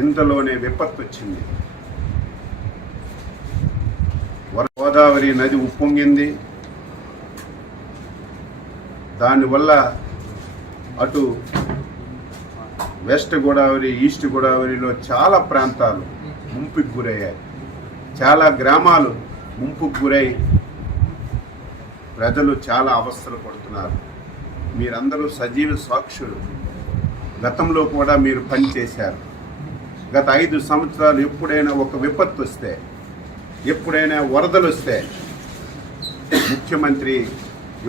ఇంతలోనే విపత్తు వచ్చింది. గోదావరి నది ఉప్పొంగింది. దానివల్ల అటు వెస్ట్ గోదావరి, ఈస్ట్ గోదావరిలో చాలా ప్రాంతాలు ముంపుకు గురయ్యాయి. చాలా గ్రామాలు ముంపుకు గురై ప్రజలు చాలా అవస్థలు పడుతున్నారు. మీరందరూ సజీవ సాక్షులు. గతంలో కూడా మీరు పనిచేశారు. గత 5 సంవత్సరాలు ఎప్పుడైనా ఒక విపత్తు వస్తే, ఎప్పుడైనా వరదలు వస్తే ముఖ్యమంత్రి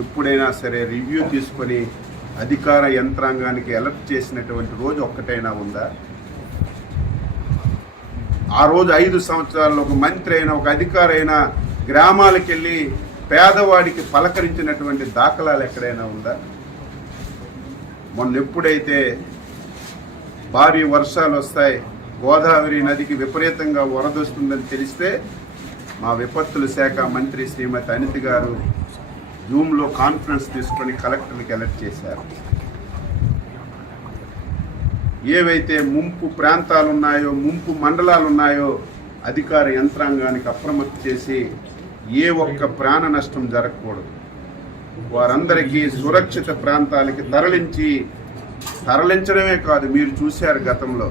ఎప్పుడైనా సరే రివ్యూ తీసుకొని అధికార యంత్రాంగానికి అలర్ట్ చేసినటువంటి రోజు ఒక్కటైనా ఉందా? ఆ రోజు 5 సంవత్సరాల్లో ఒక మంత్రి అయినా, ఒక అధికారి అయినా గ్రామాలకు వెళ్ళి పేదవాడికి పలకరించినటువంటి దాఖలాలు ఎక్కడైనా ఉందా? మొన్న ఎప్పుడైతే భారీ వర్షాలు వస్తాయి, గోదావరి నదికి విపరీతంగా వరదొస్తుందని తెలిస్తే మా విపత్తుల శాఖ మంత్రి శ్రీమతి అనిత గారు జూమ్లో కాన్ఫరెన్స్ తీసుకొని కలెక్టర్కి అలర్ట్ చేశారు. ఏవైతే ముంపు ప్రాంతాలు ఉన్నాయో, ముంపు మండలాలు ఉన్నాయో అధికార యంత్రాంగానికి అప్రమత్తం చేసి ఏ ఒక్క ప్రాణ నష్టం జరగకూడదు, వారందరికీ సురక్షిత ప్రాంతాలకి తరలించడమే కాదు, మీరు చూశారు గతంలో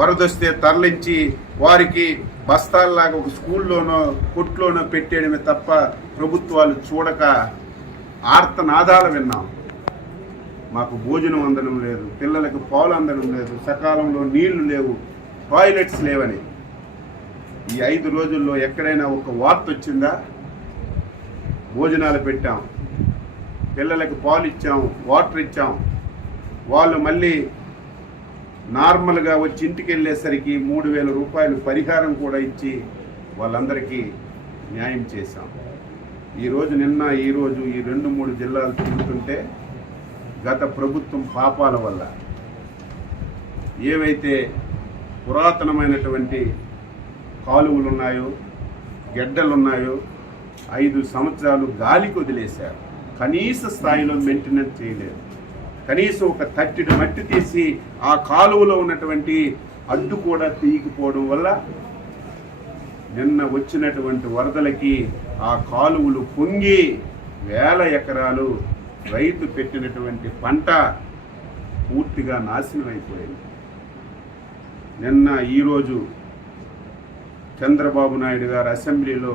వరదొస్తే తరలించి వారికి బస్తాల్లాగా ఒక స్కూల్లోనో కొట్లోనో పెట్టేయడమే తప్ప ప్రభుత్వాలు చూడక ఆర్తనాదాలు విన్నాం. మాకు భోజనం అందడం లేదు, పిల్లలకు పాలు అందడం లేదు, సకాలంలో నీళ్లు లేవు, టాయిలెట్స్ లేవని. ఈ 5 రోజుల్లో ఎక్కడైనా ఒక వార్త వచ్చిందా? భోజనాలు పెట్టాం, పిల్లలకు పాలు ఇచ్చాం, వాటర్ ఇచ్చాం, వాళ్ళు మళ్ళీ నార్మల్గా వచ్చి ఇంటికి వెళ్ళేసరికి 3,000 రూపాయలు పరిహారం కూడా ఇచ్చి వాళ్ళందరికీ న్యాయం చేశాం. ఈరోజు ఈ 2-3 జిల్లాలు తిరుగుతుంటే గత ప్రభుత్వం పాపాల వల్ల ఏవైతే పురాతనమైనటువంటి కాలువలు ఉన్నాయో, గెడ్డలు ఉన్నాయో 5 సంవత్సరాలు గాలికి వదిలేశారు. కనీస స్థాయిలో మెయింటెనెన్స్ చేయలేదు. కనీసం ఒక తట్టెడు మట్టి తీసి ఆ కాలువలో ఉన్నటువంటి అడ్డు కూడా తీయకపోవడం వల్ల నిన్న వచ్చినటువంటి వరదలకి ఆ కాలువలు పొంగి 1000 ఎకరాలు రైతు పెట్టినటువంటి పంట పూర్తిగా నాశనం అయిపోయింది. ఈరోజు చంద్రబాబు నాయుడు గారు అసెంబ్లీలో